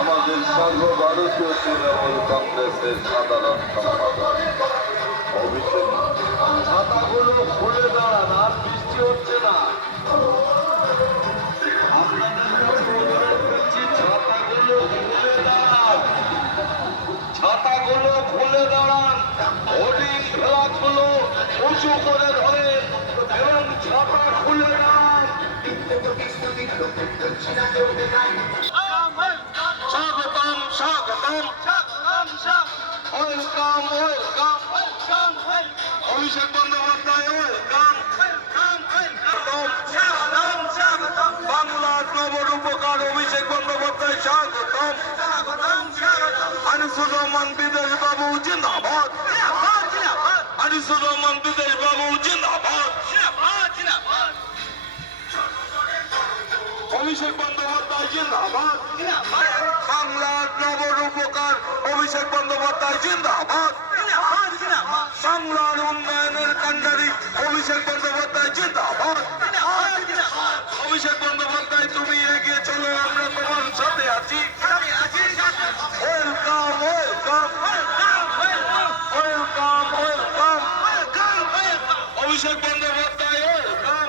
আমাদের সর্বভারতীয় তৃণমূল কংগ্রেসের সাধারণ সম্পাদক অভিষেক। ছাতাগুলো খুলে দাঁড়ান, আর বৃষ্টি হচ্ছে না। ছাতাগুলো খুলে দাঁড়ান, হোর্ডিং ফ্ল্যাগগুলো উঁচু করে ধরে এবং ছাতা খুলে দাঁড়ান। স্বাগতম স্বাগতম welcome welcome Abhishek Bandyopadhyay welcome. বাংলার নবরূপকার অভিষেক বন্দ্যোপাধ্যায় স্বাগতম। আনিসুর রহমান বিদেশ বাবু জিন্দাবাদ। আনিসুর রহমান বিদেশ বাবু জিন্দাবাদ। অভিষেক বন্দ্যোপাধ্যায় জিন্দাবাদ। বাংলার নবরূপকার অভিষেক বন্দ্যোপাধ্যায় জিন্দাবাদ। বাংলার উন্নয়নের কান্ডারি অভিষেক বন্দ্যোপাধ্যায় জিন্দাবাদ। অভিষেক বন্দ্যোপাধ্যায় তুমি এগিয়ে চলো, আমরা তোমার সাথে আছি। Welcome welcome welcome welcome Abhishek Bandyopadhyay welcome.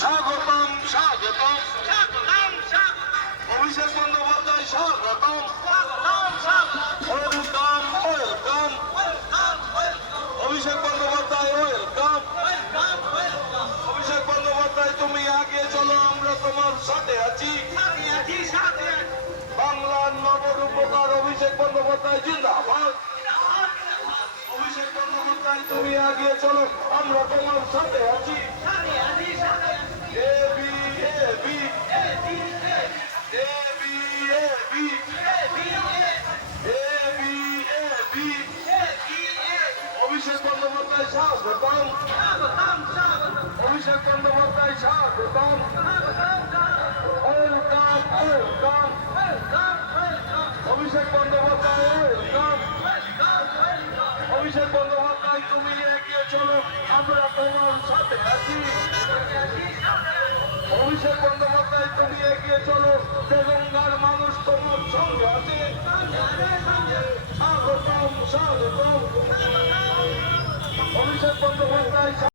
স্বাগতম স্বাগতম অভিষেক বন্দ্যোপাধ্যায় স্বাগতম। Welcome welcome Abhishek Bandyopadhyay welcome. Abhishek Bandyopadhyay তুমি আগে চলো, আমরা তোমার সাথে আছি। বাংলার নবরূপকার অভিষেক বন্দ্যোপাধ্যায় জিন্দাবাদ। অভিষেক বন্দ্যোপাধ্যায় তুমি আগে চলো, আমরা তোমার সাথে আছি। অভিষেক বন্দ্যোপাধ্যায় স্বাগতম। অভিষেক বন্দ্যোপাধ্যায় স্বাগতম। Welcome welcome Abhishek Bandyopadhyay welcome. Abhishek Bandyopadhyay তুমি এগিয়ে চলো, আমরা তোমার সাথে আছি। অভিষেক বন্দ্যোপাধ্যায় তুমি এগিয়ে চলো, তেলেঙ্গানার মানুষ তোমার সঙ্গে আছে। স্বাগতম স্বাগতম অভিষেক বন্দ্যোপাধ্যায়।